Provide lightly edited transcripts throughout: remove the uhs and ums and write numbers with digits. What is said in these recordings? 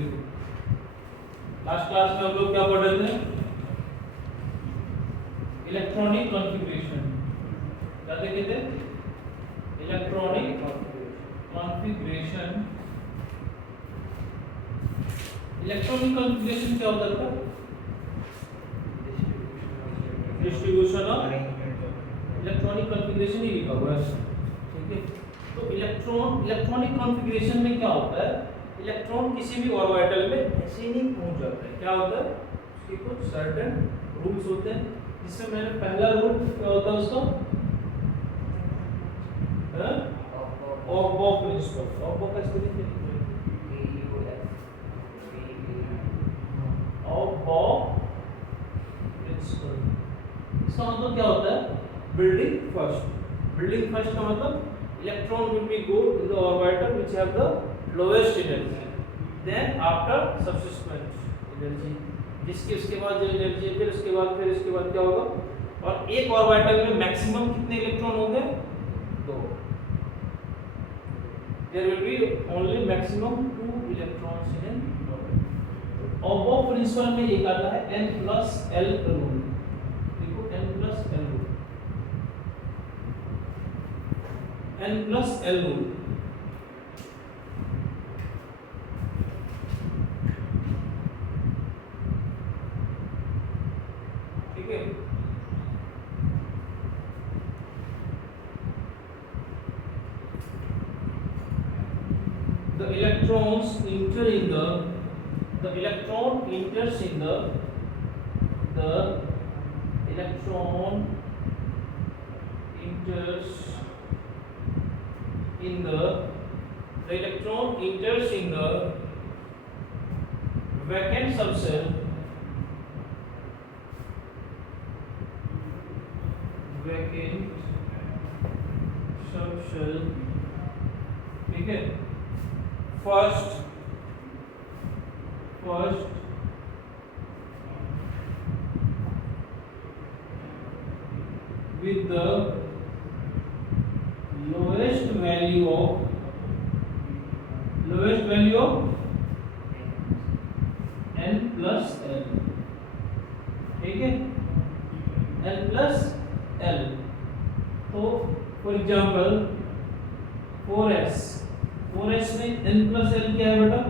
देखो last class में हम लोग क्या पढ़ रहे थे, इलेक्ट्रॉनिक कॉन्फ़िगरेशन। क्या देखे थे? Electronic configuration. इलेक्ट्रॉनिक कॉन्फ़िगरेशन क्या होता था? डिस्ट्रीब्यूशन ऑफ इलेक्ट्रॉनिक कॉन्फ़िगरेशन ही लिखा हुआ है, ठीक है। तो इलेक्ट्रॉनिक कॉन्फ़िगरेशन में क्या होता है, इलेक्ट्रॉन किसी भी ऑर्बिटल में ऐसे ही नहीं पहुंच जाता है। क्या होता है, उसके कुछ सर्टेन रूल्स होते हैं, जिसमें मैंने पहला रूल क्या होता है उसका, ऑफ प्रिंसिपल। ऑफ का स्पेलिंग क्या है? Aufbau principle. इसका मतलब क्या होता है, बिल्डिंग फर्स्ट। बिल्डिंग फर्स्ट का मतलब electron will be go in the orbital which have the lowest energy, then after subsequent energy, जिसके उसके बाद जो एनर्जी है, फिर उसके बाद क्या होगा, और एक ऑर्बिटल में मैक्सिमम कितने इलेक्ट्रॉन होंगे? 2। There will be only maximum 2 electrons in an orbital. और प्रिंसिपल में एक आता है n+l रूल। देखो n+l रूल, n+l रूल। ठीक है, the electrons enter in the electron enters in the electron enters in the electron enters in the vacant subshell, ठीक है। First with the lowest value of n+l, ठीक है, n+l। तो for example 4s में n+l क्या है बेटा,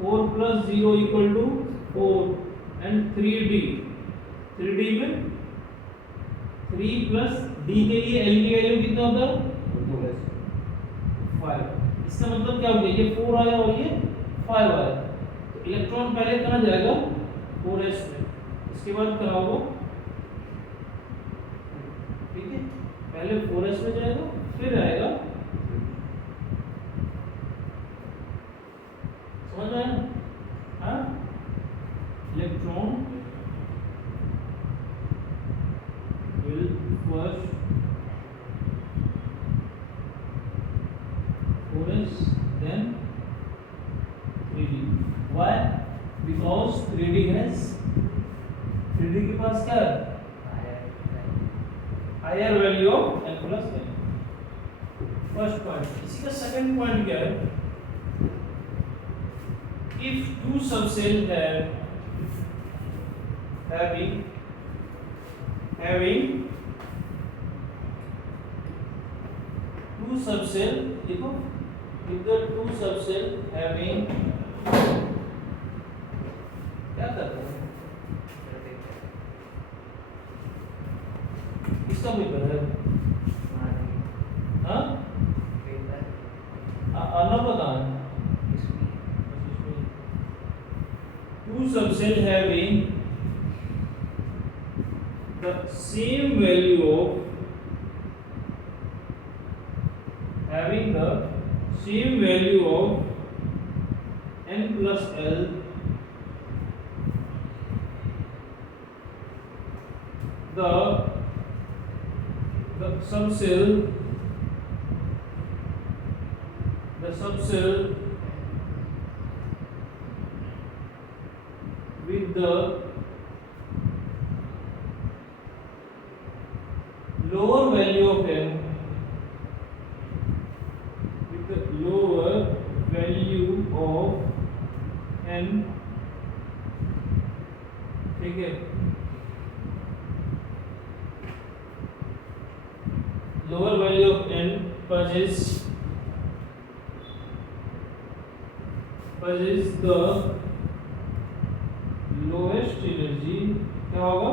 4 + 0 = 4, and 3d में 3 + d के लिए l की वैल्यू कितना होता है, 5। इसका मतलब क्या हो गया, ये 4 आया और ये 5 आया, तो इलेक्ट्रॉन पहले कहाँ जाएगा, 4s में, इसके बाद कहाँ होगा, ठीक है, पहले 4s में जाएगा, फिर आएगा, समझ में आया ना? हाँ, electron will first 4s then 3d। why? because 3d के पास क्या है, higher value of n+l। First point. इसी का सेकंड पॉइंट क्या है, if two subshell having two subshell, देखो, if the two subshell having क्या करता है, किसका पेपर है, हाँ, अर्नब का कहाँ है, two subshell having the same value of n+l, the subshell with the lower value of n, with the lower value of n n, ठीक है, lower value of n purchase the lowest energy, क्या होगा,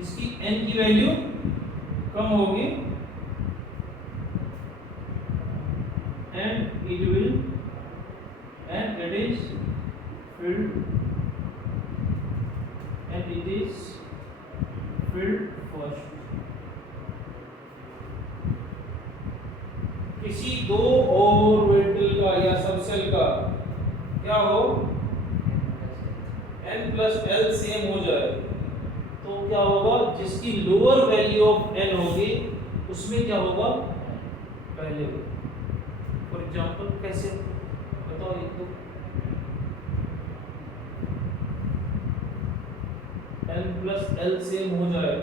इसकी n की value कम होगी and it is filled first। किसी दो orbital का या सबसेल का क्या हो, n प्लस l सेम हो जाए तो क्या होगा, जिसकी लोअर वैल्यू ऑफ n होगी उसमें क्या होगा, पहले होगा। फॉर एग्जांपल कैसे बताओ, एक तो n प्लस l सेम हो जाए,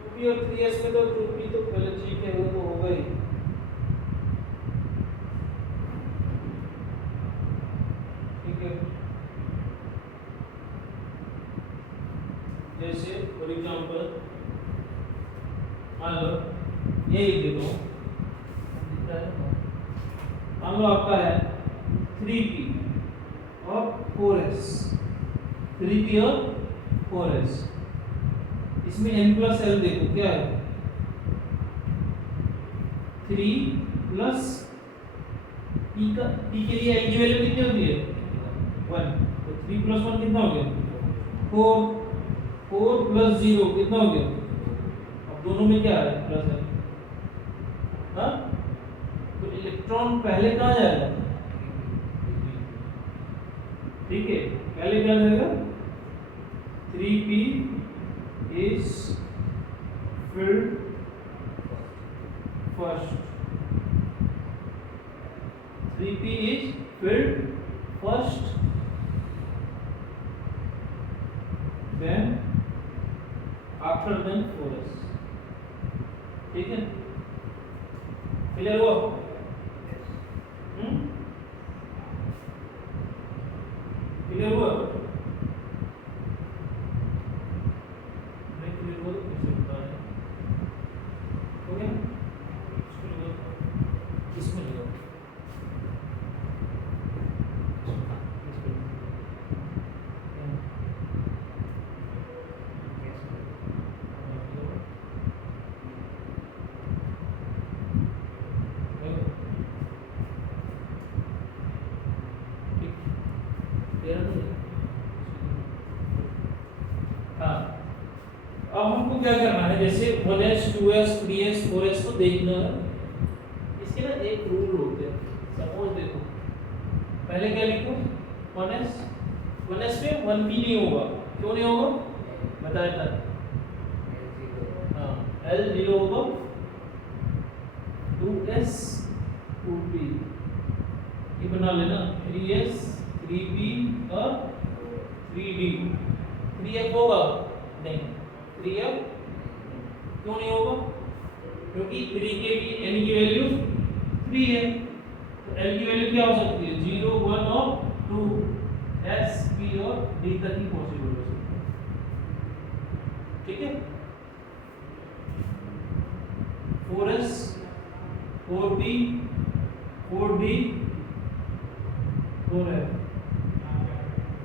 2p और 3s में तो 2p तो पहले ठीक है, वो तो होगा ही, ठीक है। जैसे फॉर एग्जांपल मान लो ये लिख देता हूँ, मान लो आपका है 3p और 4s, 3p और 4s, इसमें n प्लस l देखो क्या है, 3 प्लस p का, p के लिए i की वैल्यू कितनी होती है, 1, तो 3 प्लस 1 कितना हो गया, 4, 4 प्लस 0 कितना हो गया, अब दोनों में क्या है, प्लस है, हाँ, तो इलेक्ट्रॉन पहले कहाँ जाएगा, ठीक है, पहले क्या जाएगा, 3p is filled first, 3p is filled first, then after then 4s, ठीक है, क्लियर हुआ, क्लियर हुआ, अब हमको क्या करना है, जैसे 1s 2s 3s 4s को देखना है, इसके ना एक रूल होते हैं, सपोज देखो पहले क्या लिखो, 1s में 1p नहीं होगा, क्यों नहीं होगा बताया था, हाँ l 0 होगा, 2s 2p, ये बना लेना, 3s 3p और 3d, 3f होगा नहीं, 3f क्यों नहीं होगा, क्योंकि 3 के लिए n की वैल्यू 3 है, तो l की वैल्यू क्या हो सकती है, 0 1 और 2, s p और d तक ही पॉसिबल हो सकती है, ठीक है। 4s 4p 4d 4f,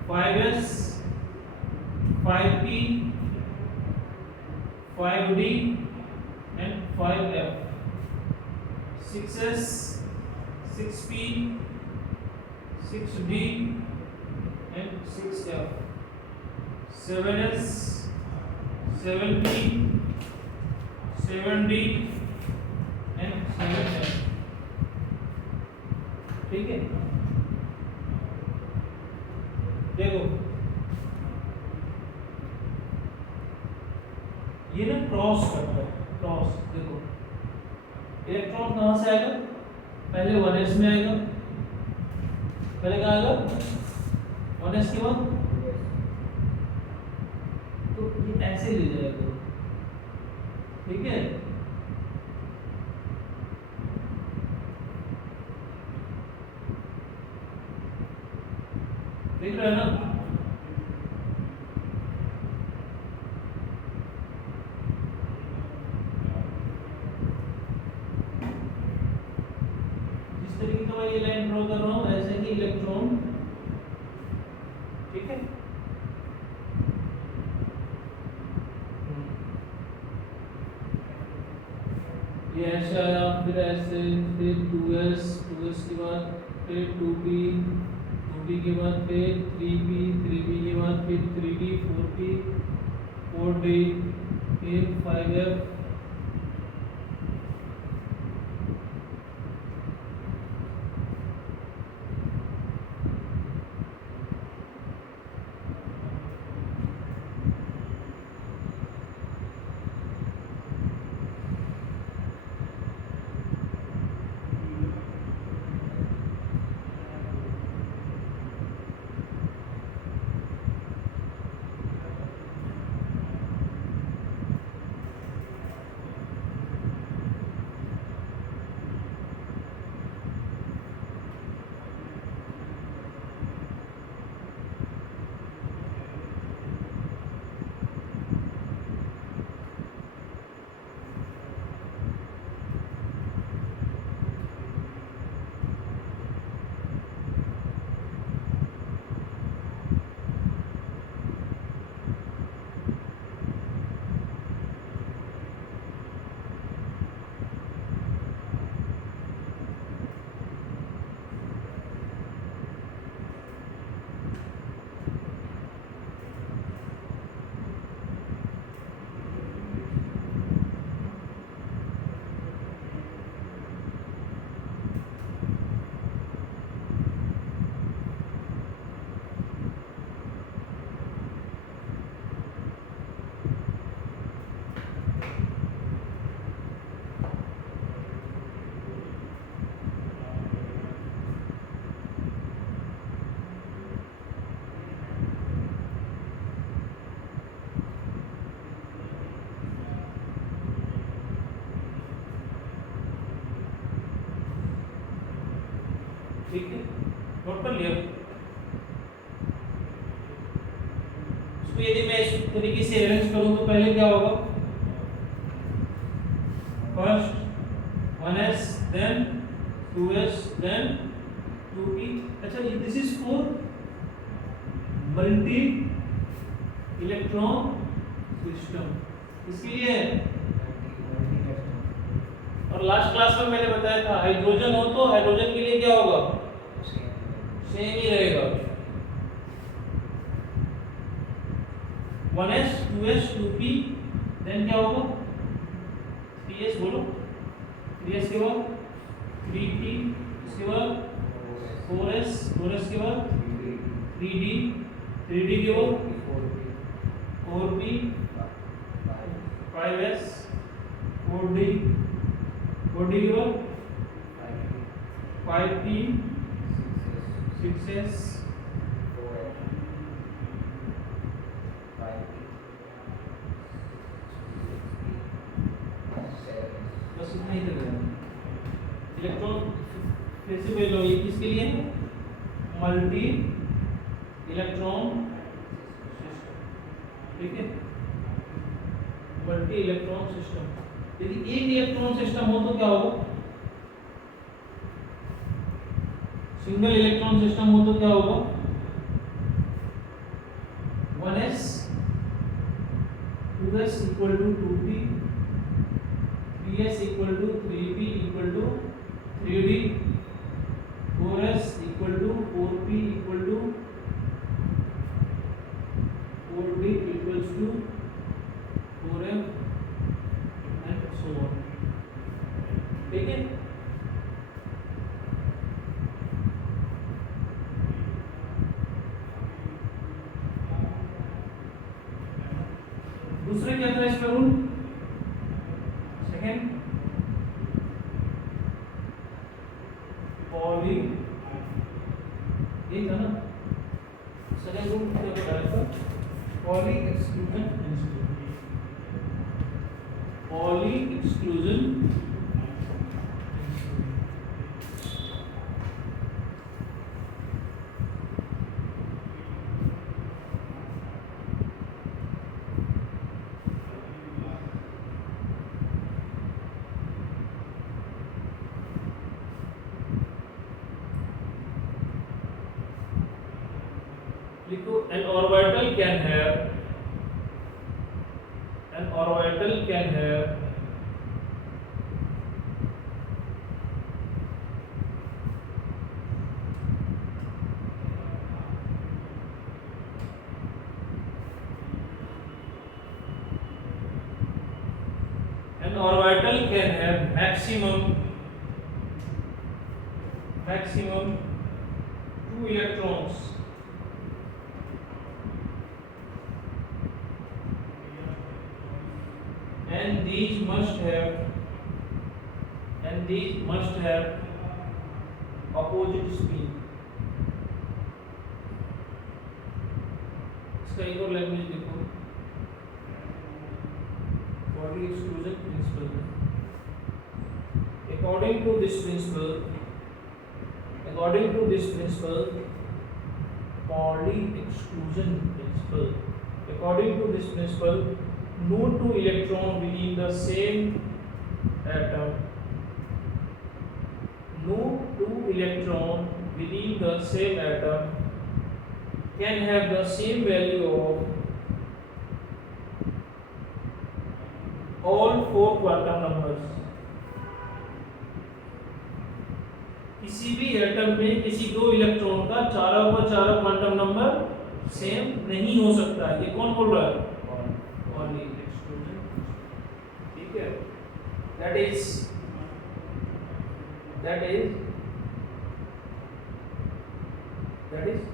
5s 5p 5d and 5f, 6s 6p 6d and 6f, 7s 7p 7d and 7f, ठीक है। देखो ये ना क्रॉस करता है, क्रॉस देखो इलेक्ट्रॉन कहाँ से आएगा, पहले 1s में आएगा, पहले कहाँ आएगा 1s के बाद, तो ये ऐसे ले जाएगा, ठीक है, है ना। जिस तरीके का मैं ये लाइन ड्रॉ कर रहा हूँ ऐसे ही इलेक्ट्रॉन, ठीक है। ये ऐसे आया, फिर ऐसे, फिर 2s, 2s के बाद फिर 2p, 2p के बाद फिर 3p, 3p के बाद फिर 3d, 4p, 4d, फिर 5f, ठीक है, नोट कर लिया। इसको यदि मैं इस तरीके से अरेंज करूं तो पहले क्या होगा, first 1s, then 2s, then 2p। अच्छा, this is for multi electron system, इसके लिए। और लास्ट क्लास में मैंने बताया था हाइड्रोजन हो तो हाइड्रोजन के लिए क्या होगा, सेम ही रहेगा। 1s, 2s, 2p, देन क्या होगा 3s, बोलो 3s के बाद 3p, इसके बाद 4s, 4s के बाद 3d, 3d के बाद 4p, 5s, 4d, 4d के बाद 5p, 6s, बस इतना ही कर रहे हैं। इलेक्ट्रॉन फिर से बोलो, ये किसके लिए है, मल्टी इलेक्ट्रॉन सिस्टम, ठीक है, मल्टी इलेक्ट्रॉन सिस्टम। यदि एक इलेक्ट्रॉन सिस्टम हो तो क्या होगा, सिंगल इलेक्ट्रॉन सिस्टम हो तो क्या होगा, 1s, 2s equal to 2p, 3s equal to 3p equal to 3d, 4s equal to 4p equal to 4d equals to 4f and so on, ठीक है। दूसरे क्या था इसका रूल, सेकेंड पॉली, ये था ना सेकेंड रूल, क्या बताया था, poly exclusion, poly exclusion, orbital can have maximum 2 electrons, and these must have opposite spin. इसका एक और लैंग्वेज देखो, Pauli exclusion principle. According to this principle, Pauli exclusion principle. According to this principle, no two electron within the same atom can have the same value of all 4 quantum numbers. किसी भी atom में किसी दो electron का चारों का चारों quantum number same नहीं हो सकता है। ये कौन बोल रहा है? Pauli exclusion। ठीक है, that is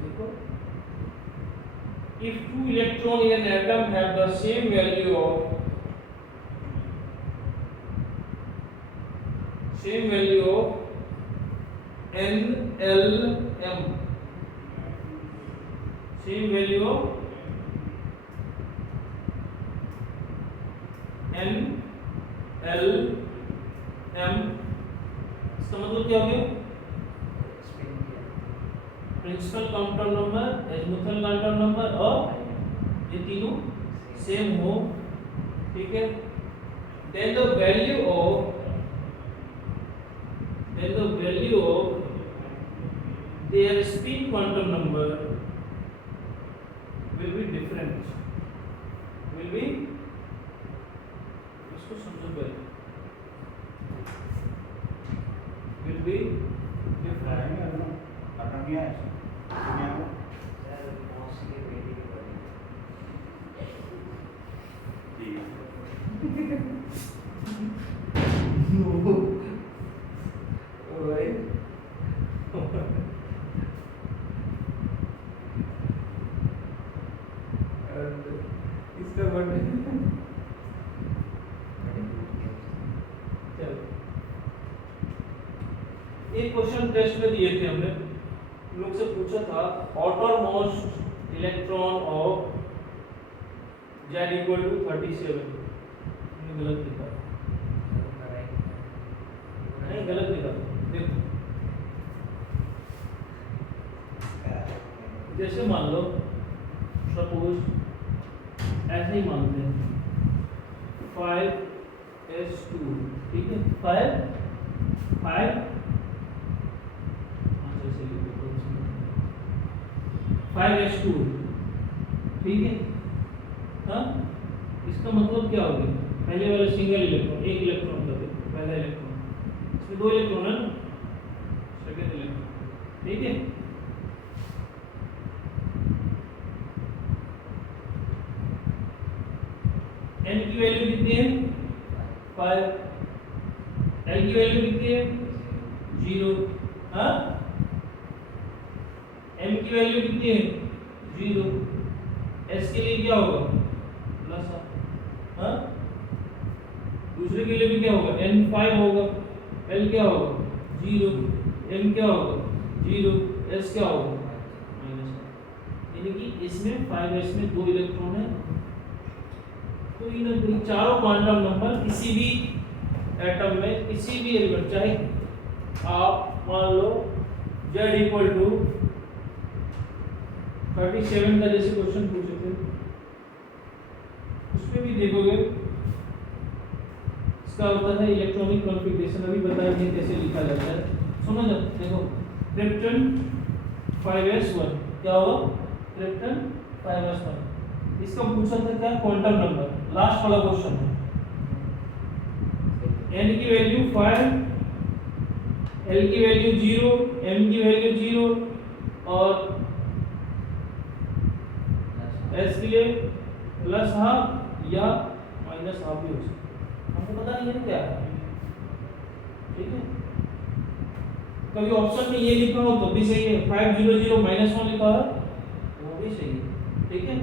देखो, if two electron in an atom have the same value of NLM, same value of NLM, इसका मतलब क्या हो गया? Principal quantum number, azimuthal quantum number और ये तीनों सेम हो, ठीक है, then the value of their spin quantum number will be different, इसको समझो पहले, will be different। इसका एक क्वेश्चन टेस्ट में दिए थे हमने, लोग से पूछा था outermost electron of Z equal to 37, गलत लिखा, नहीं गलत लिखा, देखो जैसे मान लो, सपोज ऐसे ही मानते हैं 5s2, ठीक है, 5s2, ठीक है, हाँ, इसका मतलब क्या हो गया? पहले वाले सिंगल इलेक्ट्रॉन, एक इलेक्ट्रॉन का पहला इलेक्ट्रॉन, इसमें 2 इलेक्ट्रॉन है ना, सेकंड इलेक्ट्रॉन, ठीक है, n की वैल्यू कितनी है? 5, l की वैल्यू कितनी है? 0, हाँ, m की वैल्यू कितनी है? 0, s के लिए क्या होगा? प्लस, हाँ, दूसरे के लिए भी क्या होगा? n 5 होगा, l क्या होगा? 0, m क्या होगा? 0, s क्या होगा? -1, यानी कि इसमें 5s में 2 इलेक्ट्रॉन है, तो इन चारों क्वांटम नंबर किसी भी एटम में किसी भी एलिमेंट, चाहे आप मान लो Z इक्वल टू 37 का जैसे क्वेश्चन पूछे थे, उसमें भी देखोगे इसका होता है इलेक्ट्रॉनिक कॉन्फ़िगरेशन, अभी बताएंगे कैसे लिखा जाता है, सुनो जब देखो, क्रिप्टन 5s1 क्या होगा? क्रिप्टन 5s1 इसका पूछा था क्या क्वांटम नंबर लास्ट वाला क्वेश्चन है n की वैल्यू 5 l की वैल्यू 0 m की वैल्यू 0 और s के लिए प्लस हाफ या माइनस हाफ भी हो सकता है हमको पता नहीं है क्या है ठीक है कभी ऑप्शन में ये लिखा हो तो भी सही है 500 -1 लिखा है वो भी सही है ठीक है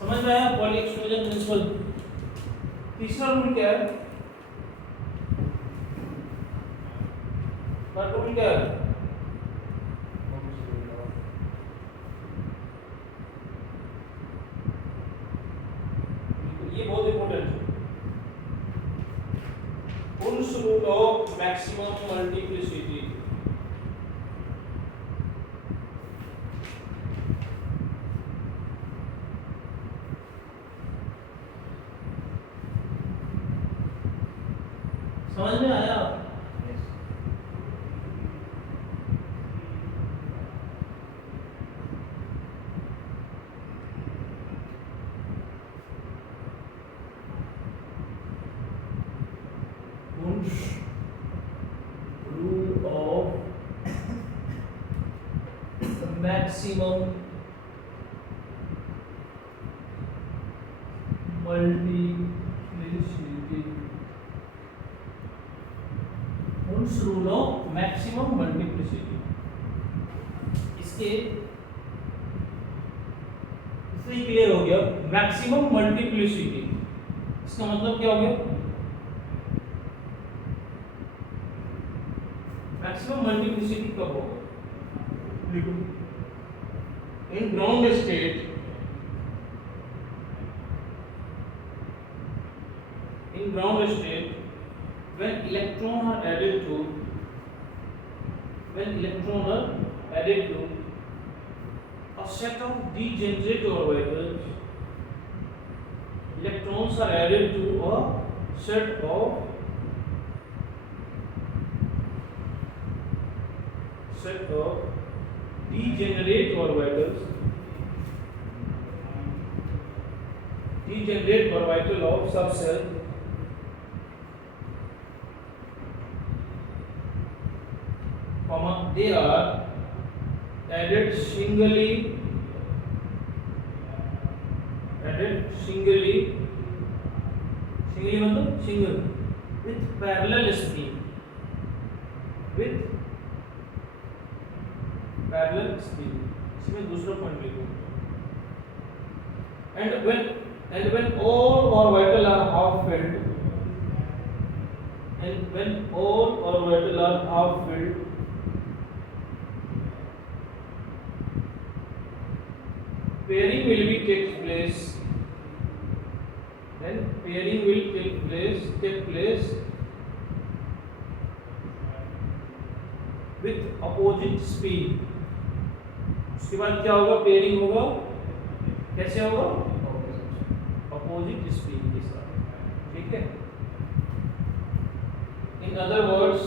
समझ में आया पॉली एक्सक्लूजन प्रिंसिपल तीसरा रूल क्या है रूल क्या है ये बहुत इंपॉर्टेंट है Wunsch rule of maximum multiplicity समझ में आया rule of maximum multiplicity Wunsch rule of maximum multiplicity इसके इससे क्लियर हो गया मैक्सिमम मल्टीप्लिसिटी इसका मतलब क्या हो गया मैक्सिमम मल्टीप्लिसिटी कब होगा लिखो in ground state when electrons are added to a set of degenerate orbitals electrons are added to a set of degenerate orbital of subcell they are added singly मतलब single with parallel speed इसमें दूसरा point लिखो and when all orbital are half filled pairing will take place with opposite speed उसके बाद क्या होगा pairing होगा कैसे होगा opposite speed के साथ ठीक है in other words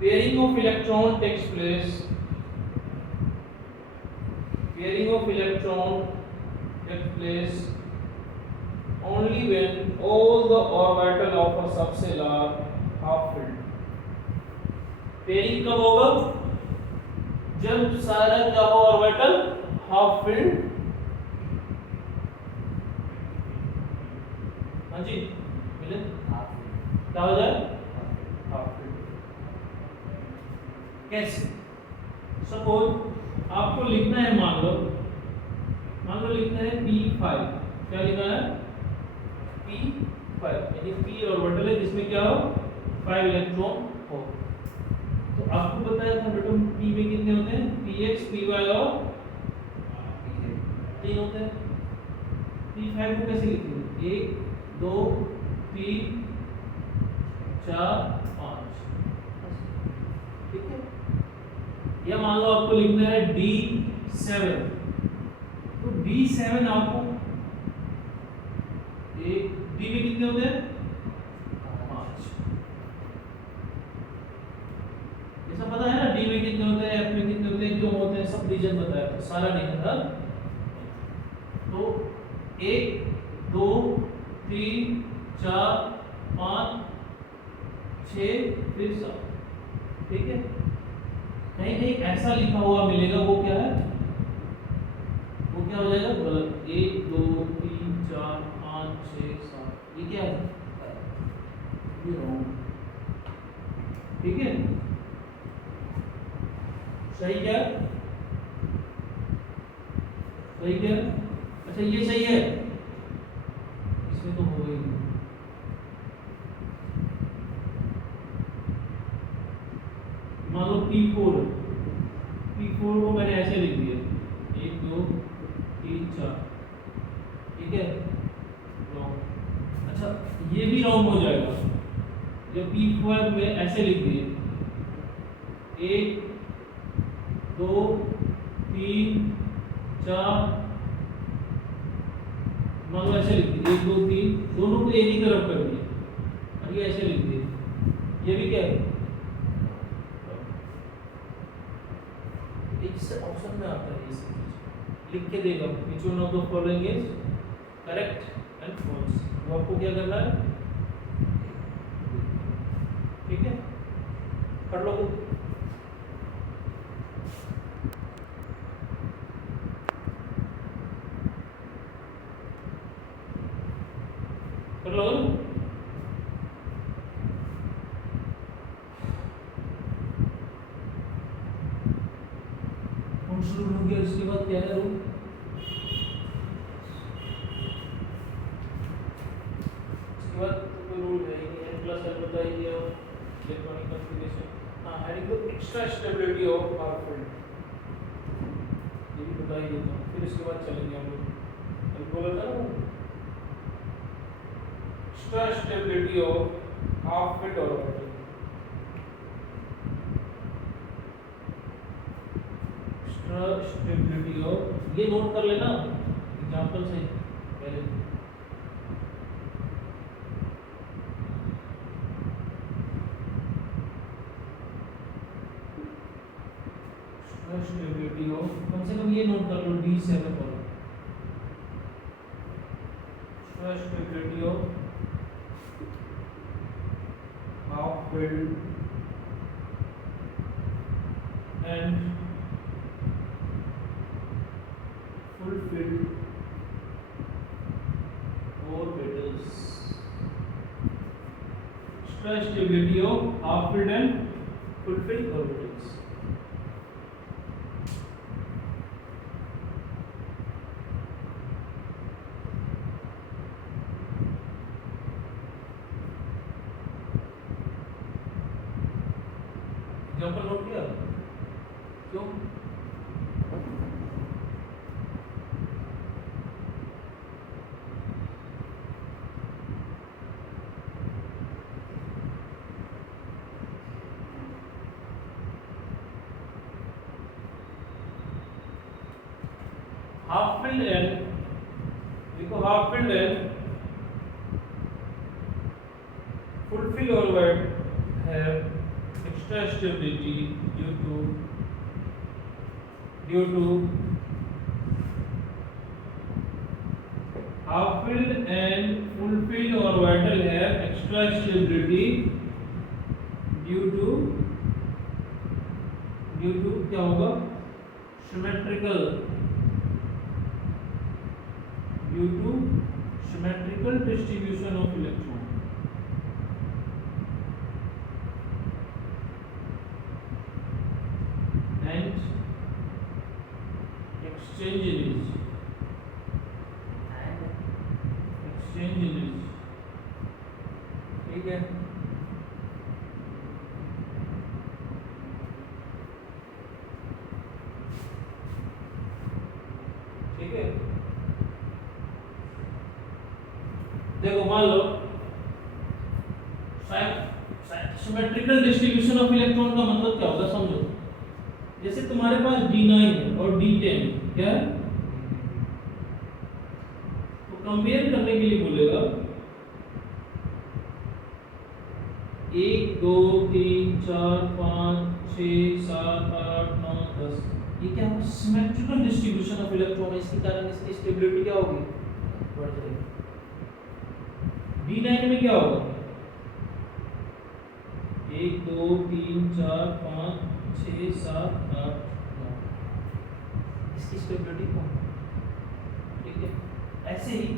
pairing of electron takes place only when all the orbital of a subcell are half filled pairing कब होगा जब सारा क्या हो ऑर्बिटल हाफ फील्ड हाँ जी मिले क्या हो जाए हाफ फील्ड कैसे सपोज आपको लिखना है मान लो लिखना है P5 क्या लिखना है P5 यानी P ऑर्बिटल है जिसमें क्या हो 5 इलेक्ट्रॉन हो तो आपको बताया था बेटा P में कितने होते हैं Px Py और तीन होते हैं P5 को कैसे लिखेंगे 1 2 3 4 5 ठीक है या मान लो आपको लिखना है D7 तो D7 आपको एक D में कितने होते हैं 5 में कितने होते हैं, एफ में कितने होते हैं, क्यों होते हैं, सब रीजन बताया था, सारा नहीं था। तो 1 2 3 4 5 6 फिर 7, ठीक है। कहीं कहीं ऐसा लिखा हुआ मिलेगा, वो क्या है, वो क्या हो जाएगा गलत, 1 2 3 4 5 6 7, ये क्या है, ये रॉन्ग, ठीक है। सही क्या है, सही क्या है, अच्छा ये सही है, इसमें तो हो गई। मान लो P4, P4 को मैंने ऐसे लिख दिया 1 2 3 4, ठीक है, रॉन्ग। अच्छा ये भी रॉन्ग हो जाएगा जब P5 में ऐसे लिख दिए 1 2 3 4, मान लो ऐसे लिख दिए 1 2 3, दोनों को एक ही तरफ कर दिए और ये ऐसे लिख दिए, ये भी क्या है, इस ऑप्शन में आता है, इस लिख के देगा which one of the following is correct and false, वो आपको क्या करना है, ठीक है, कर लो। कर लो शुरू हो गया, इसके बाद क्या है रूल, इसके बाद तो कोई रूल है ही नहीं, n प्लस l बताइए और इलेक्ट्रॉनिक कॉन्फ़िगरेशन, हाँ adding the extra stability of half filled, ये भी बता ही देता हूँ, फिर इसके बाद चलेंगे हम लोग, कल बोला था ना extra stability of half filled orbital, stability of, ये नोट कर लेना एग्जांपल से पहले, स्टेबिलिटी ऑफ, कम से कम ये नोट कर लो D7 पर, stability of half field and fulfilled orbitals, extra stability of half filled and fulfilled orbitals, example note किया, क्यों half filled and, देखो half filled and fulfilled orbit have extra stability due to half filled and fulfilled orbital have extra stability due to क्या होगा, symmetrical, due to symmetrical distribution of electron and exchange energy, ठीक है। ठीक है, देखो मान लो symmetrical distribution of electron का मतलब क्या होगा, समझो, जैसे तुम्हारे पास D9 है और D10 क्या है, तो कंपेयर करने के लिए बोलेगा 1 2 3 4 5 6 7 8 9 10। ये क्या है? सिमेट्रिकल डिस्ट्रीब्यूशन ऑफ इलेक्ट्रॉन, इसके कारण इसकी स्टेबिलिटी क्या होगी? बढ़ जाएगी। D9 में क्या होगा? 1 2 3 4 5 6 7 8 9, इसकी स्टेबिलिटी कम। ठीक है, ऐसे ही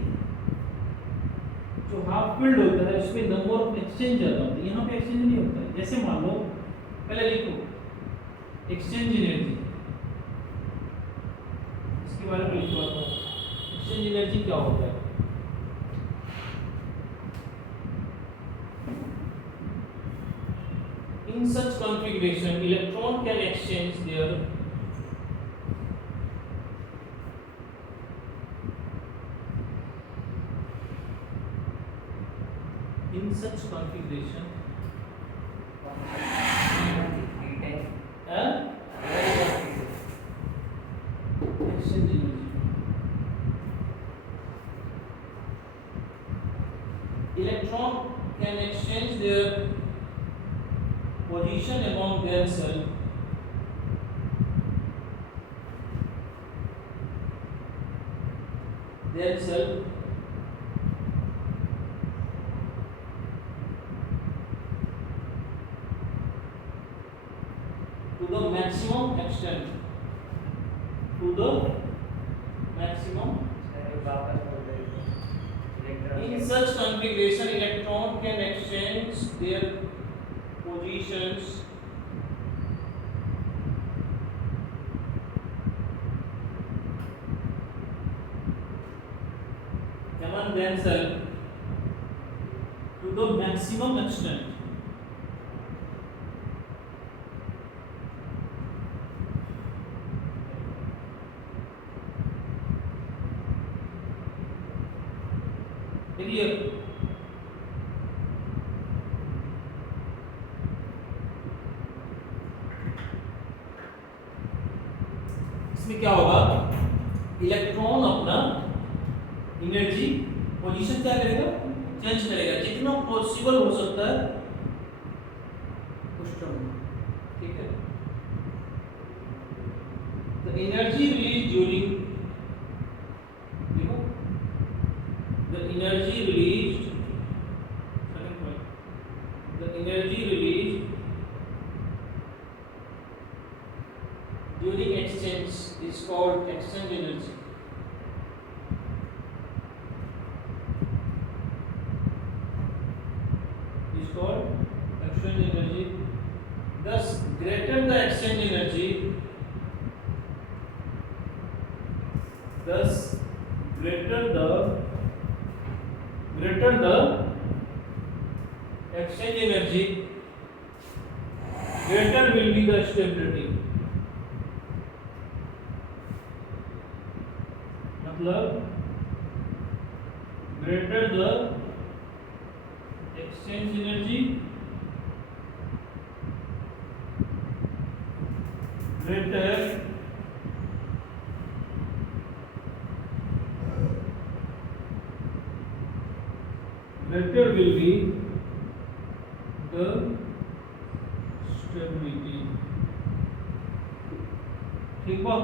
जो हाफ फील्ड होता है उसमें नंबर ऑफ एक्सचेंज ज्यादा होता है, यहाँ पे एक्सचेंज नहीं होता है। जैसे मान लो, पहले लिखो एक्सचेंज एनर्जी, इसके बारे में लिखवा दो। एक्सचेंज एनर्जी क्या होता है? In such configuration, electron can exchange their in such configuration exchange energy. Electron can exchange their position among themselves to the maximum extent, to the maximum. In such configuration, electron can exchange their positions among themselves to the maximum extent. Clear? इसमें क्या होगा? Electron अपना energy position क्या करेगा? Change करेगा, जितना possible हो सकता है उस टर्म में। ठीक है, द एनर्जी रिलीज ड्यूरिंग, देखो the energy release, second point, the energy release during exchange is called exchange energy. Is called exchange energy. Thus, greater the exchange energy, thus greater the exchange energy, greater will be the stability. मतलब greater the exchange energy, greater will be the stability. ठीक बा?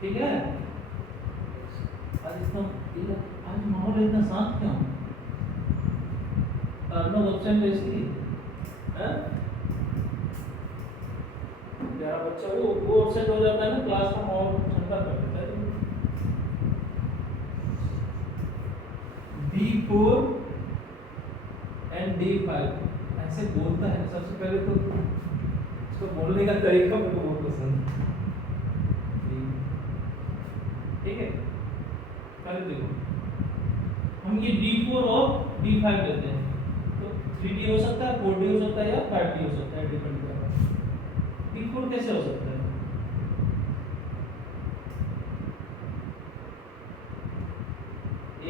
ठीक है, आज माहौल इतना शांत क्यों? अर्नब ऑप्शन इसकी है, प्यारा बच्चा वो ऑप्शन हो जाता है ना, क्लास का माहौल ठंडा कर देता है। D4 and D5 ऐसे बोलता है। सबसे पहले तो इसको बोलने का तरीका मेरे को बहुत पसंद है। ठीक है, पहले देखो हम ये D4 और D5 लेते हैं, तो 3D हो सकता है, 4D हो सकता है या 5D हो सकता है, डिपेंड करता है। D4 कैसे हो सकता है?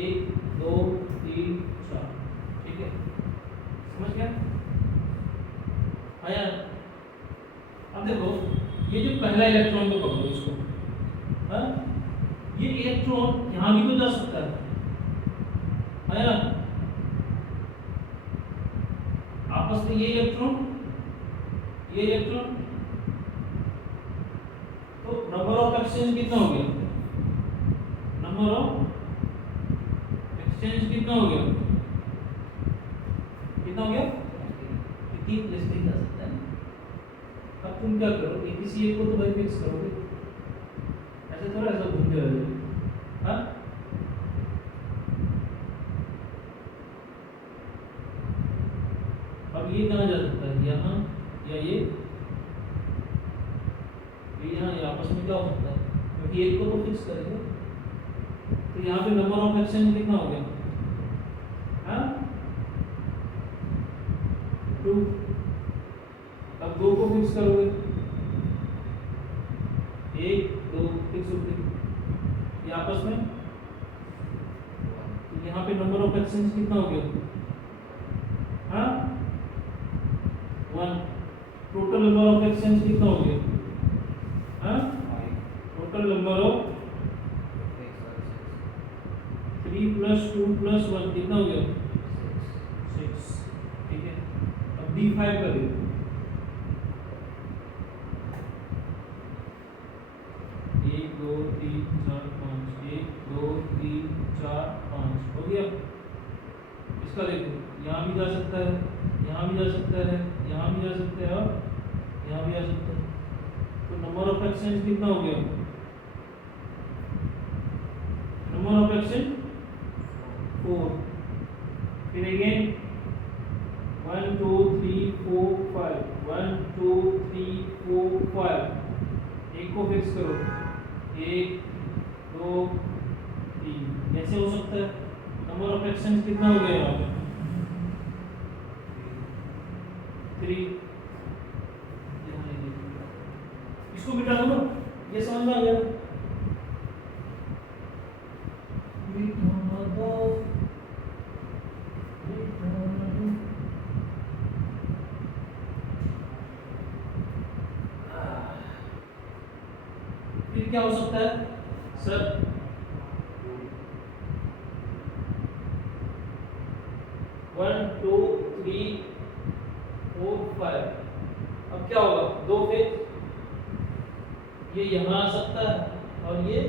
एक दो तीन चार, ठीक है, समझ गया? आया? अब देखो ये जो पहला इलेक्ट्रॉन को पकड़ो इसको, हाँ, ये इलेक्ट्रॉन यहाँ भी तो जा सकता है ना? आपस में ये इलेक्ट्रॉन तो नंबर ऑफ एक्सचेंज कितना हो गया? नंबर ऑफ एक्सचेंज कितना हो गया? 3 प्लस 3 जा सकता है। अब तुम क्या करोगे? किसी एक को तो भाई फिक्स करोगे, ऐसे थोड़ा ऐसा घूमते रहोगे। हाँ, अब ये कहाँ जा सकता है? यहाँ या ये यहाँ, ये आपस में क्या हो सकता है? क्योंकि एक को तो फिक्स करेंगे। तो यहाँ पे नंबर ऑफ एक्सचेंज कितना हो गया? हाँ, 2। अब 2 को फिक्स करोगे, 1 2 फिक्स होते ये आपस में। तो यहाँ पे नंबर ऑफ एक्सचेंज कितना हो गया? हाँ, 1। टोटल नंबर ऑफ एक्सचेंज कितना हो गया? हाँ, टोटल नंबर ऑफ 3 + 2 + 1 कितना हो गया? 6। ठीक है, अब D5 कर दो। 1 2 3 4 5 1 2 3 4 5 हो गया। इसका देखो, यहाँ भी जा सकता है, यहाँ भी जा सकता है, यहाँ भी जा सकता है और यहाँ भी जा सकता है। तो नंबर ऑफ एक्सचेंज कितना हो गया? Number of exchange 4। फिर अगेन 1 2 3 4 5 1 2 3 4 5 एक को फिक्स करो, 1 2 3 ऐसे हो सकता है। नंबर ऑफ एक्सचेंज कितना हो गया यहाँ पे? 3। इसको मिटा दो ना, ये समझ में आ गया? फिर क्या हो सकता है सर? 1 2 3 4 5 अब क्या होगा? 2 फिर ये यहाँ आ सकता है और ये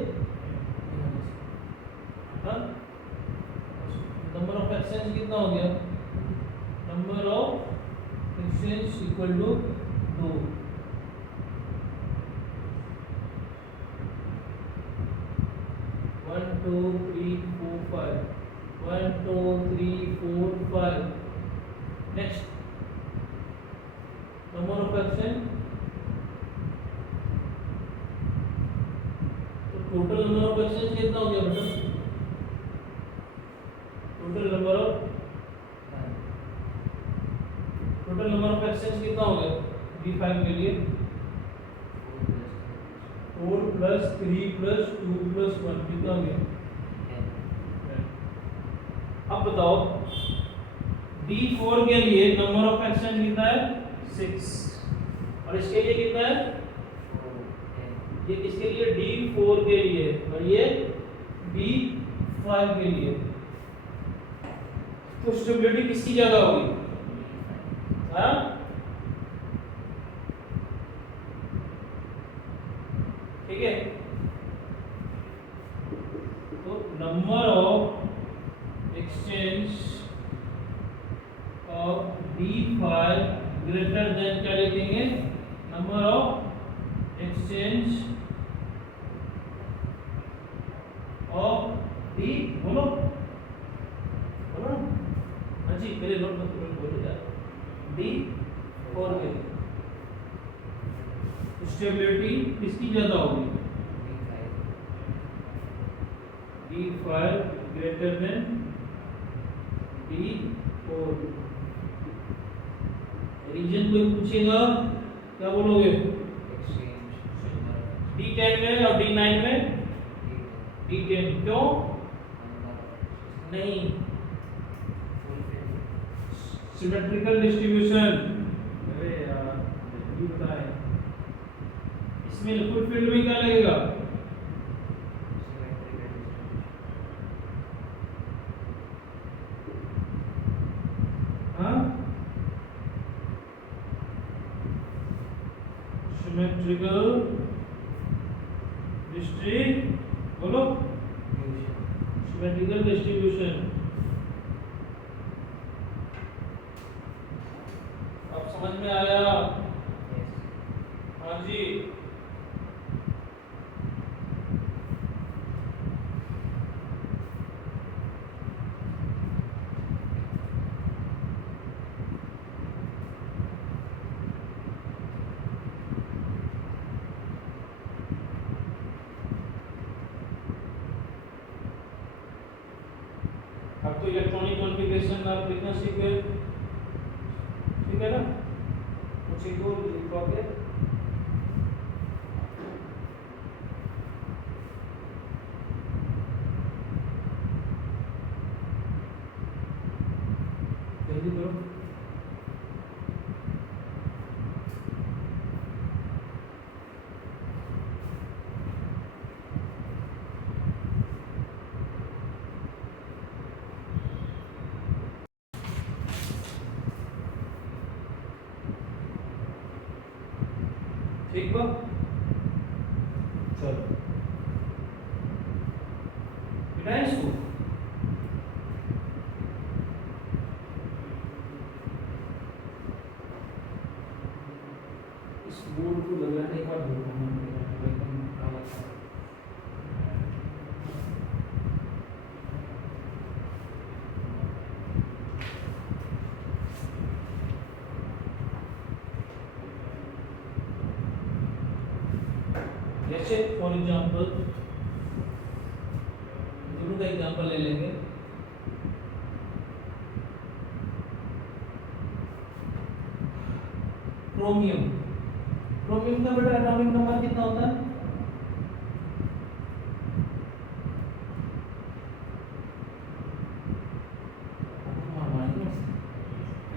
नंबर ऑफ एक्सचेंज कितना हो गया? Number of exchange equal to 2। 1 2 3 4 5 1 2 3 4 5 next number of exchange. तो टोटल नंबर ऑफ एक्सचेंज कितना हो गया बेटा? टोटल नंबर ऑफ एक्सचेंज कितना हो गया D5 के लिए? 4 + 3 + 2 + 1 कितना हो गया? अब बताओ D4 के लिए नंबर ऑफ एक्सचेंज कितना है? 6 और इसके लिए कितना है? ये इसके लिए D4 के लिए और ये D5 के लिए। तो स्टेबिलिटी किसकी ज्यादा होगी? हाँ, ठीक है। तो number of exchange of D5 greater than क्या लिखेंगे? Number of exchange of D बोलो बोलो। हाँ जी, मेरे नोट में बोलो यार। D4 के स्टेबिलिटी किसकी ज्यादा होगी? D5 greater than D4। Reason कोई पूछेगा क्या बोलोगे? D10 में और D9 में? D10 क्यों? नहीं, सिमेट्रिकल डिस्ट्रीब्यूशन। अरे यार ये बताएं, इसमें लिक्विड फील्ड में क्या लगेगा? हाँ, सिमेट्रिकल बोलो सिमेट्रिकल डिस्ट्रीब्यूशन। अब समझ में आया? हाँ जी। अब तो इलेक्ट्रॉनिक कॉन्फ़िगरेशन आप लिखना सीख गए, ठीक है ना? कुछ एक और लिखोगे। जल्दी करो। ठीक बा, चलो बेटा इसको इस बोर्ड को लगाने का ढूंढना एकदम काला सा। जैसे फॉर एग्जांपल दोनों का एग्जांपल ले लेंगे। क्रोमियम, क्रोमियम का बेटा एटॉमिक नंबर कितना होता है?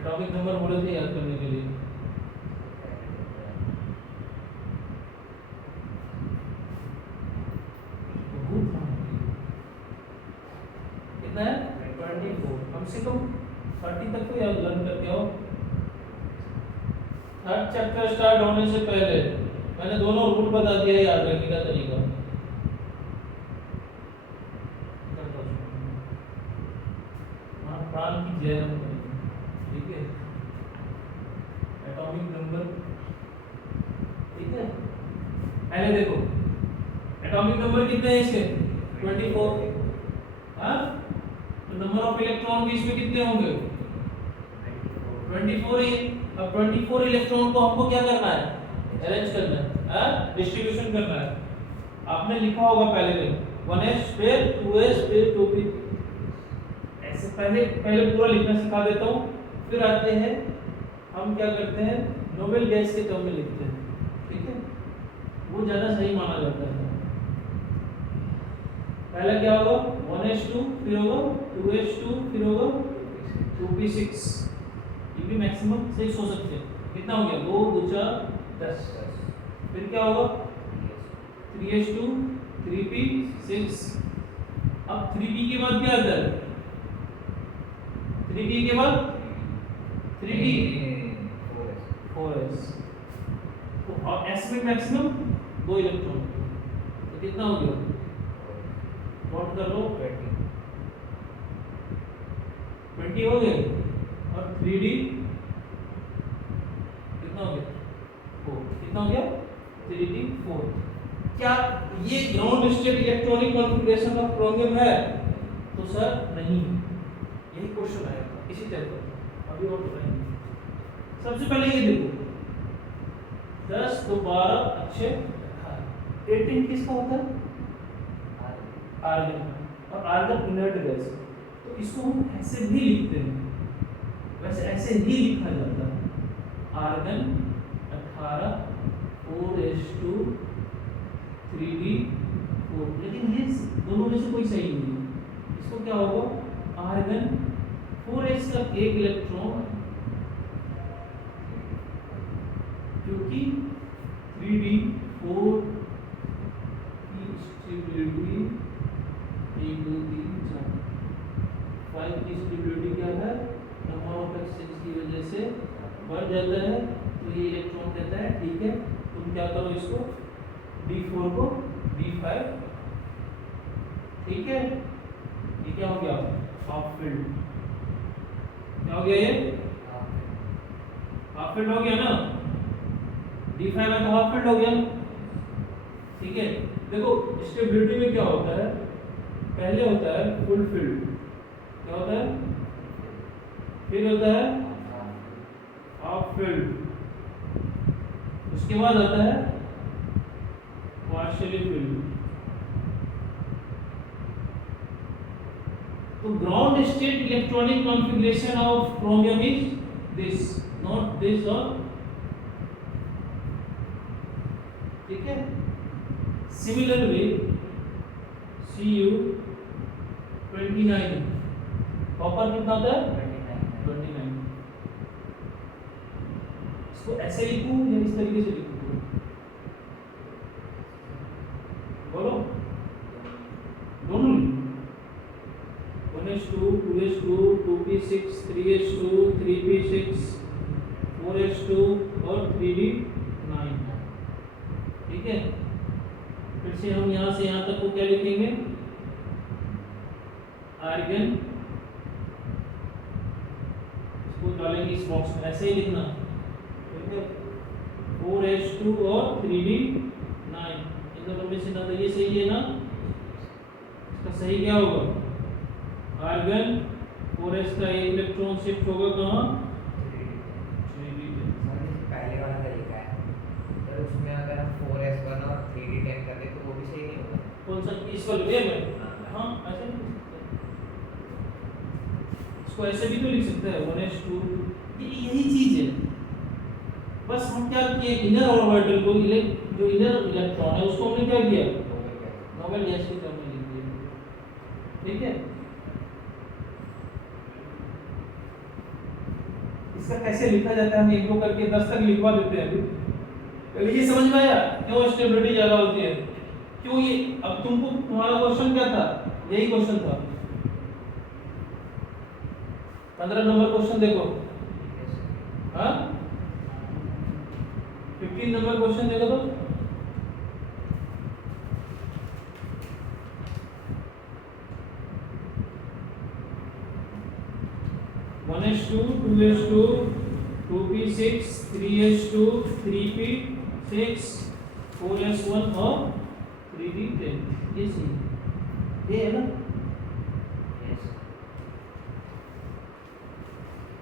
एटॉमिक नंबर बोले थे याद करने के लिए। कितना है? 24। कम से कम 30 तक तो याद लर्न करके आओ। थर्ड चैप्टर स्टार्ट होने से पहले मैंने दोनों रूट बता दिया याद रखने का तरीका। प्राण की जय हो, ठीक है? एटॉमिक नंबर, ठीक है? पहले देखो एटॉमिक नंबर कितने हैं इसके? 24। हाँ, तो नंबर ऑफ इलेक्ट्रॉन भी इसमें कितने होंगे? 24 ही। अब 24 इलेक्ट्रॉन को हमको क्या करना है? अरेंज करना है, हाँ? डिस्ट्रीब्यूशन करना है। आपने लिखा होगा पहले में 1s फिर 2s फिर 2p, ऐसे पहले पूरा लिखना सिखा देता हूँ। फिर आते हैं हम क्या करते हैं, नोबेल गैस के टर्म में लिखते हैं, ठीक है? वो ज़्यादा सही माना जाता है। पहला क्या होगा? 1s2 फिर होगा 2s2 फिर होगा 2p6। ये भी मैक्सिमम 6 हो सकते हैं। कितना हो गया? 2 2 4 10। फिर क्या होगा? 3s2 3p6। अब 3p के बाद क्या आता है? 3p के बाद 3p 4s। तो अब s में मैक्सिमम 2 इलेक्ट्रॉन, तो कितना हो गया? नोट कर लो 20 हो गए। और 3d कितना हो गया? 4। कितना हो गया? 3d 4। क्या ये ground state electronic configuration of chromium है? तो सर नहीं, यही क्वेश्चन आएगा इसी चैप्टर। अभी और बताएंगे। सबसे पहले ये देखो 10 तो 12 अच्छे 18 किसका होता है? आर्गन। और आर्गन इनर्ट गैस, तो इसको हम ऐसे भी लिखते हैं, वैसे ऐसे ही लिखा जाता है। Argon 18 4s2 3d 4। लेकिन ये दोनों में से कोई सही नहीं है। इसको क्या होगा? आर्गन 4s का एक इलेक्ट्रॉन, क्योंकि 3d 4 की स्टेबिलिटी 1 2 3 4 5 की स्टेबिलिटी क्या है? नंबर ऑफ एक्सचेंज की वजह से बढ़ जाता है। तो ये इलेक्ट्रॉन देता है, ठीक है। तुम क्या करो इसको D4 को D5, ठीक है। ये क्या हो गया, हाफ फील्ड। क्या हो गया ये, हाफ फील्ड हो गया ना, D5 में तो हाफ फील्ड हो गया, ठीक है। देखो स्टेबिलिटी में क्या होता है, पहले होता है फुल फील्ड, क्या होता है, फिर होता है हाफ फील्ड, उसके बाद आता है पार्शियली फील्ड। तो ground state electronic configuration of chromium is this, not this, और ठीक है। सिमिलर वे Cu29 कॉपर कितना होता है 29। इसको ऐसे लिखूं या इस तरीके से लिखूं, बोलो, दोनों 1s2 2s2 2p6 3s2 3p6 4s2 और 3d9, ठीक है। फिर से हम यहाँ से यहाँ तक को क्या लिखेंगे, आर्गन, इसको डालेंगे इस बॉक्स में, ऐसे ही लिखना, ठीक है। 4s2 और 3d9, इन दोनों में से ना तो ये सही है ना, इसका सही क्या होगा, आर्गन 4s का एक इलेक्ट्रॉन शिफ्ट होगा कहाँ, 3d10। पहले वाला तरीका है, तो उसमें अगर हम 4s1 और 3d10 कर दे तो वो भी सही नहीं होगा। कौन सा, इस वाले वे में, हाँ ऐसे नहीं लिख सकते, इसको ऐसे भी तो लिख सकते हैं 1s2, यही चीज है। बस हम क्या किए, इनर ऑर्बिटल को जो इनर इलेक्ट्रॉन है उसको हमने क्या किया, नोबेल गैस की टर्म में लिख दिया, ठीक है। इसका कैसे लिखा जाता है हम एक दो करके 10 तक लिखवा देते हैं अभी, पहले ये समझ में आया क्यों स्टेबिलिटी ज्यादा होती है, क्यों ये। अब तुमको तुम्हारा क्वेश्चन क्या था, यही क्वेश्चन था, 15 नंबर क्वेश्चन देखो, हाँ 15 नंबर क्वेश्चन देखो तो, one S to 2s2 2p6 3s2 3p6 4s1 और 3d10, ये सही, ये है ना,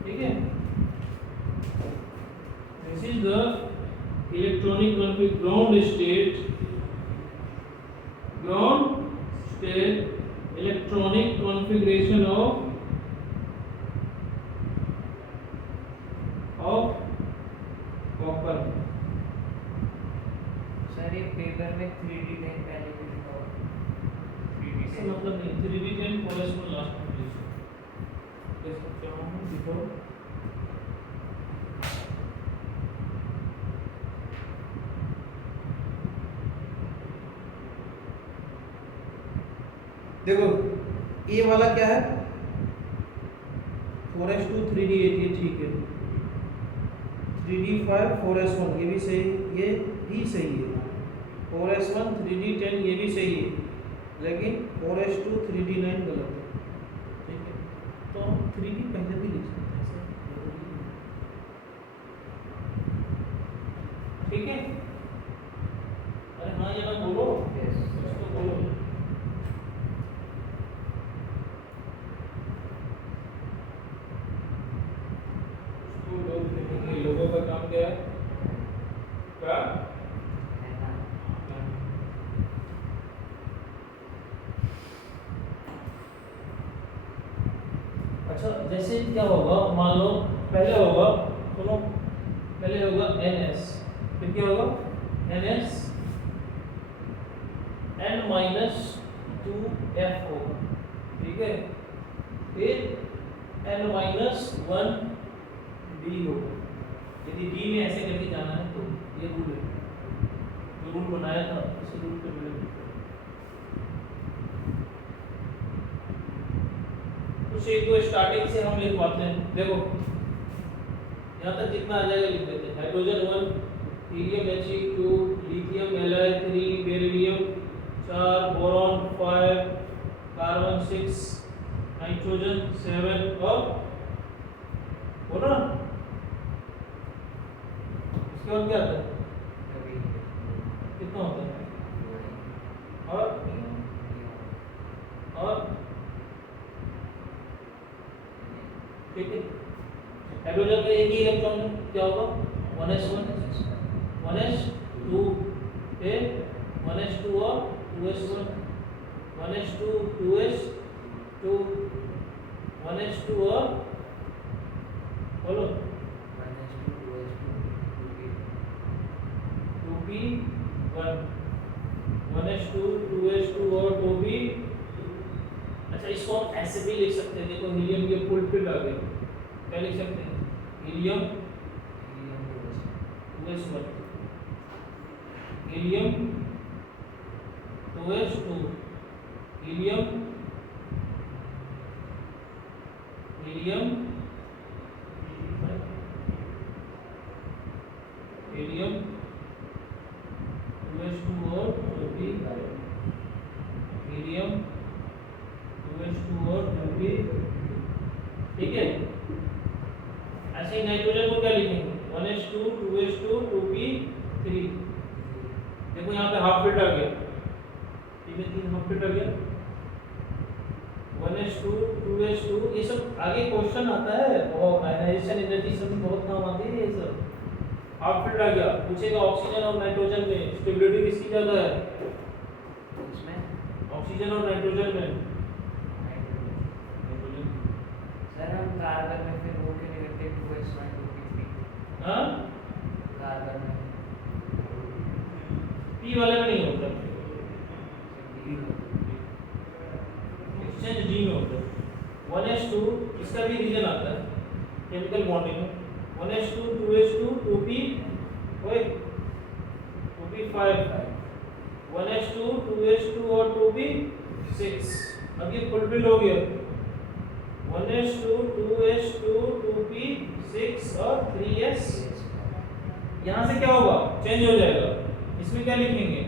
ठीक है। This is the electronic ground state electronic configuration of copper. Sir ये पेपर में 3d10 पहले भी लिखा हुआ, इसका 3d10 मतलब नहीं, 3d10 4s1 लास्ट में लिखो, जैसे क्या हूं लिखो, देखो ये वाला क्या है 4s2 3d8, ये ठीक है, 3d5 4s1 ये भी सही, ये भी सही है, 4s1 3d10 ये भी सही है, लेकिन 4s2 3d9 गलत है, ठीक है। तो हम 3d पहले भी लिख सकते हैं, ऐसा जरूरी नहीं, ठीक है। अरे हाँ ये ना बोलो, इसको बोलो, लोगों का काम क्या है, क्या, है ना। अच्छा जैसे क्या होगा, मान लो पहले होगा, सुनो, पहले होगा NS, फिर क्या होगा NS N-2F होगा, ठीक है, फिर N-1 D होगा। यदि D में ऐसे करके जाना है तो ये रूल है, जो रूल बनाया था उस रूल पे मिलेगा। कुछ एक दो स्टार्टिंग से हम लिख पाते हैं, देखो यहाँ तक जितना आ जाएगा लिख देते हैं। Hydrogen 1, helium He2, lithium Li3, beryllium 4, boron 5, carbon 6, nitrogen 7 और बोलो ना इसके बाद क्या आता है, कितना होता है और ठीक है। हाइड्रोजन में एक ही इलेक्ट्रॉन क्या होगा 1s1 1s2 पे 1s2 और 2s1 1s2 2s2 1s2 और बोलो 2p1 1s2 2s2 और 2p। अच्छा इसको हम ऐसे भी लिख सकते हैं, देखो हीलियम के फुल फिल आ गए, क्या लिख सकते हैं helium 2s1 helium 2s2 helium helium helium 2s2 और 2p हीलियम 2s2 और 2p, ठीक है। ऐसे ही नाइट्रोजन को क्या लिखेंगे 1s2 2s2 2p3। देखो यहाँ पे हाफ फिट आ गया, ठीक है 3 हाफ फिट आ गया 1s2 2s2। ये सब आगे क्वेश्चन आता है और आयनाइजेशन एनर्जी सब बहुत काम आती है ये सब। हाफ फिट आ गया, पूछेगा ऑक्सीजन और नाइट्रोजन में स्टेबिलिटी किसकी ज्यादा है, ऑक्सीजन और नाइट्रोजन में सर हम कार्बन में फिर वो क्यों नहीं करते 2s1 2p3? हाँ कार्बन में पी वाले में नहीं होता, एक्सचेंज डी में होता है। 1s2 इसका भी रीजन आता है केमिकल बॉन्डिंग में 1s2 2s2 2p ओए 2p5 1s2 2s2 और 2p6। अब ये फुलफिल हो गया 1s2 2s2 2p6 और 3s। यहाँ से क्या होगा चेंज हो जाएगा, इसमें क्या लिखेंगे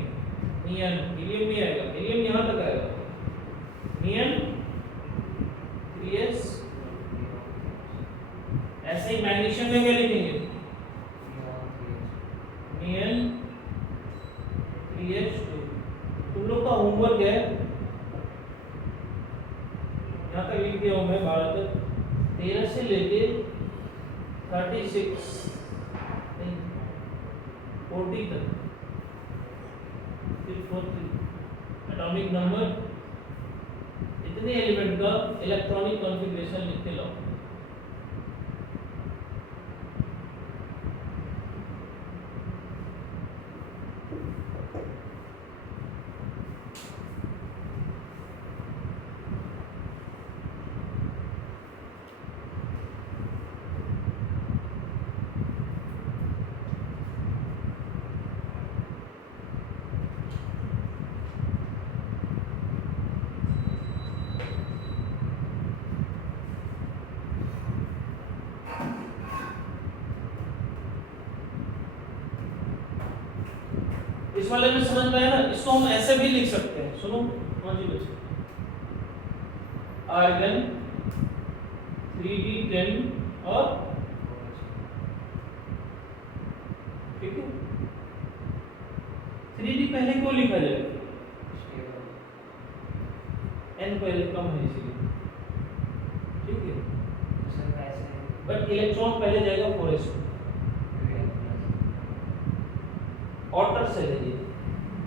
नियन, हीलियम नहीं आएगा, हीलियम यहाँ तक आएगा नियन 3s। ऐसे ही मैग्नीशियम में क्या लिखेंगे नियन 3s2। तुम लोग का होमवर्क है यहाँ तक लिख दिया हूँ मैं 12 तक, 13 से लेके 36 नहीं 40 तक, फिर 40 एटॉमिक नंबर, इतने एलिमेंट का इलेक्ट्रॉनिक कॉन्फ़िगरेशन लिख के लाओ। इस वाले में समझ में आया ना, इसको हम ऐसे भी लिख सकते हैं, सुनो हाँ जी बच्चे, आर्गन 3d10 और ठीक है 3d पहले क्यों लिखा जाए, n पहले कम है इसलिए, ठीक है बट इलेक्ट्रॉन पहले जाएगा 4s ऑर्डर से है ये।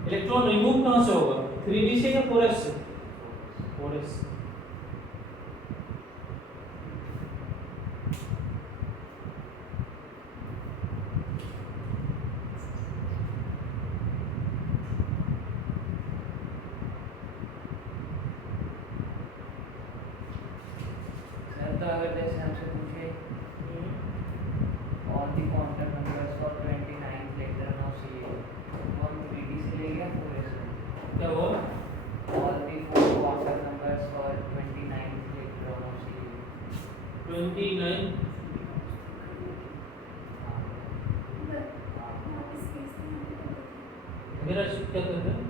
इलेक्ट्रॉन रिमूव कहां से होगा 3d से या 4s से, 4s। तो अगर जैसे हमसे पूछे all the quantum numbers for 29th lecture of CA, तो हम 3D से ले गया 4s से। क्या हुआ all the 4 quantum numbers for मेरा शिफ्ट क्या करते हैं?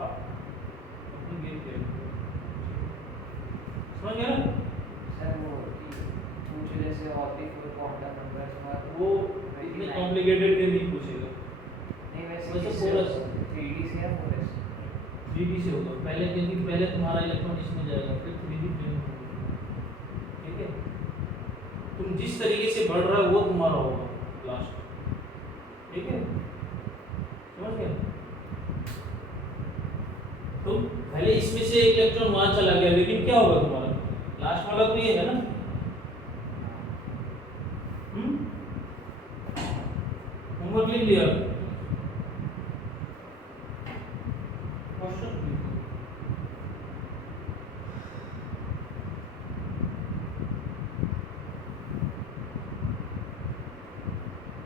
आप अपनी गेम खेल समझ गए ना? सर वो पूछ जैसे होती फिर क्वांटम नंबर्स वो इतने कॉम्प्लिकेटेड गेम नहीं पूछेगा। नहीं वैसे वैसे फोरस 3D से या 4S 3D से होगा पहले, क्योंकि पहले तुम्हारा इलेक्ट्रॉनिक्स में जाएगा फिर 3D प्लेन होगा। ठीक है, तुम जिस तरीके से बढ़ रहा है वो तुम्हारा होगा लास्ट। ठीक है, समझ गए? तो पहले इसमें से एक इलेक्ट्रॉन वहां चला गया, लेकिन क्या होगा तुम्हारा लास्ट वाला तो ये है ना। होमवर्क लिख लिया? Question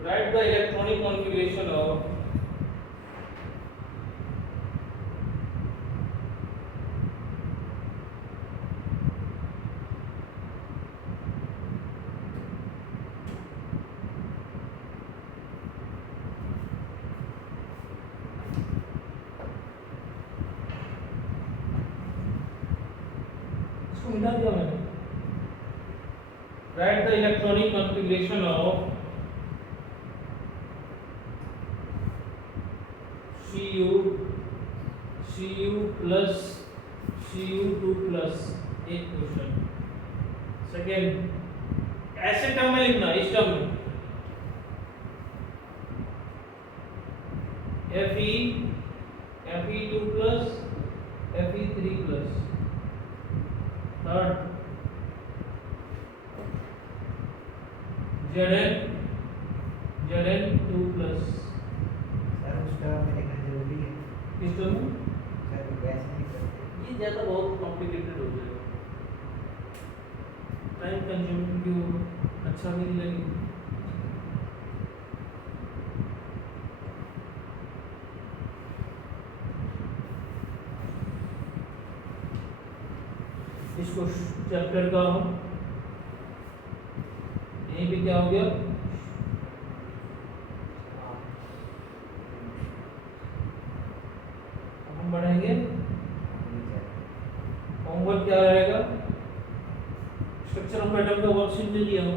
write the electronic configuration of इसको मिटा दिया मैंने। write the electronic configuration of Cu plus Cu2 plus, एक क्वेश्चन। सेकेंड ऐसे टर्म में लिखना, इस टर्म में Fe2 plus Fe3 plus। Third Zn2 plus। Sir उस टर्म में लिखना जरूरी है किस टर्म में? सर वैसे नहीं करते ये ज़्यादा बहुत कॉम्प्लिकेटेड हो जाएगा, टाइम कंज्यूमिंग भी होगा, अच्छा भी नहीं लगेगा। इसको चैप्टर का हम यहीं पे क्या हो गया, अब हम बढ़ेंगे। होमवर्क क्या रहेगा? स्ट्रक्चर ऑफ एटम का वर्कशीट ले लिया हूँ,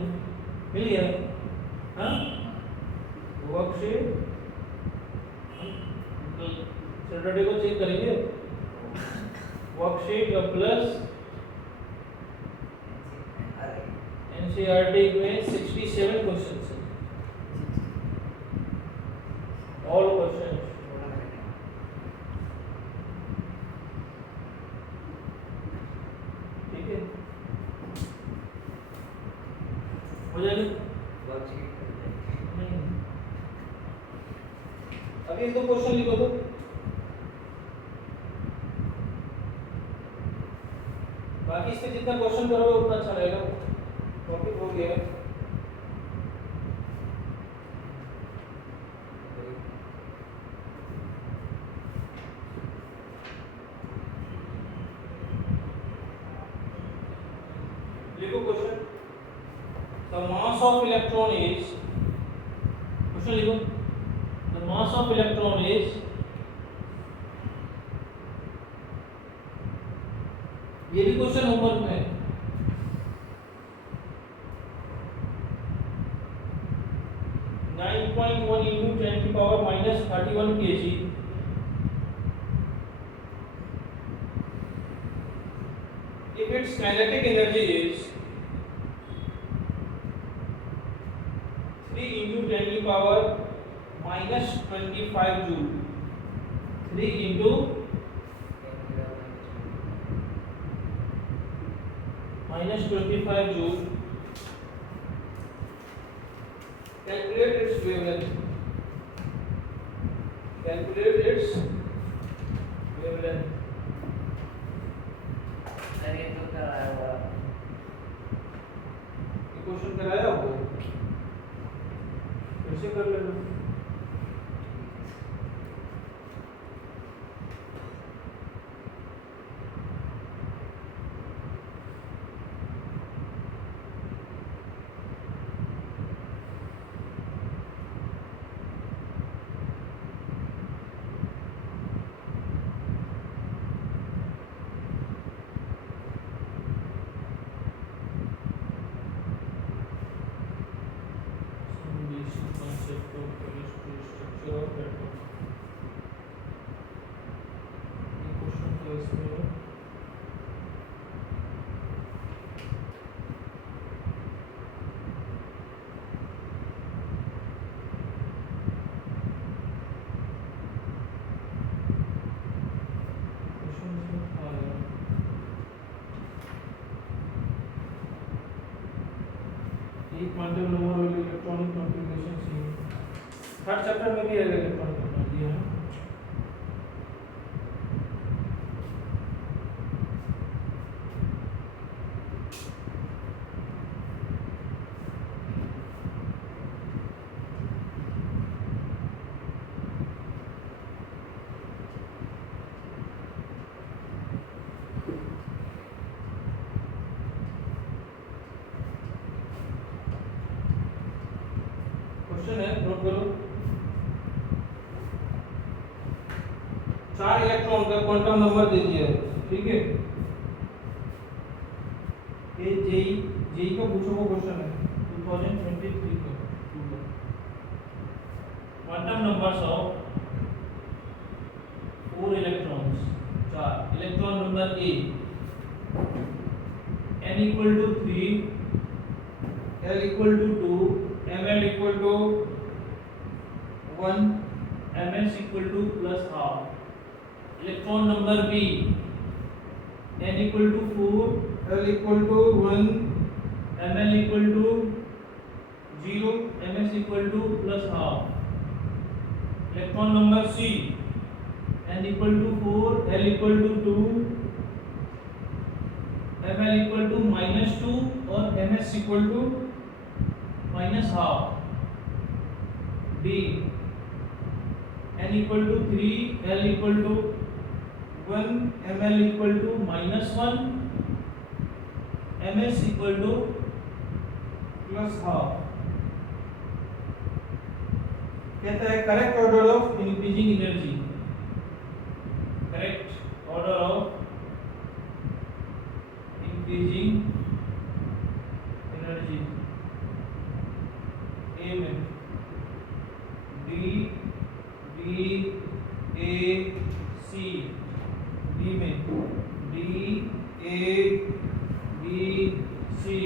मिल गया? हाँ, वर्कशीट सैटरडे को चेक करेंगे। वर्कशीट प्लस एनसीईआरटी में 67 क्वेश्चंस हैं, ऑल क्वेश्चंस। ठीक है, हो जाएगा? नहीं, अभी एक दो क्वेश्चन लिखो तो। बाकी इससे जितना क्वेश्चन करोगे उतना अच्छा रहेगा, टॉपिक हो गया। लिखो question, the mass of electron is, question लिखो, the mass of electron is, ये भी क्वेश्चन होमवर्क में है। (9.1 into 10 to power minus 31 kg if its kinetic energy is 3 into 10 to power minus 25 joule, 3 into minus 25 joule, calculate its wavelength, calculate its wavelength। Sir ये तो कराया हुआ ये question कराया हो, फिर से कर लेना। ये क्वांटम नंबर और इलेक्ट्रॉनिक कॉन्फ़िगरेशन सी थर्ड चैप्टर में भी आएगा इलेक्ट्रॉनिक टेक्नोलॉजी है। क्वेश्चन है, नोट करो। 4 इलेक्ट्रॉन का क्वांटम नंबर दे दिया है, ठीक है। ये जेई का पूछो वो क्वेश्चन है 2023 का। Quantum numbers of 4 electrons, 4 electron number A n equal to 3, l equal to 2, ml equal to 1, ms equal to plus half. Electron number B n equal to 4, l equal to 1, ml equal to 0, ms equal to plus half. Electron number C n equal to 4, l equal to 2, ml equal to -2 और ms equal to -half. D n equal to 3, l equal to 1, ml equal to -1, ms equal to +half. कहता है correct order of increasing energy, correct order of increasing energy A में D B A C, D में D A B C,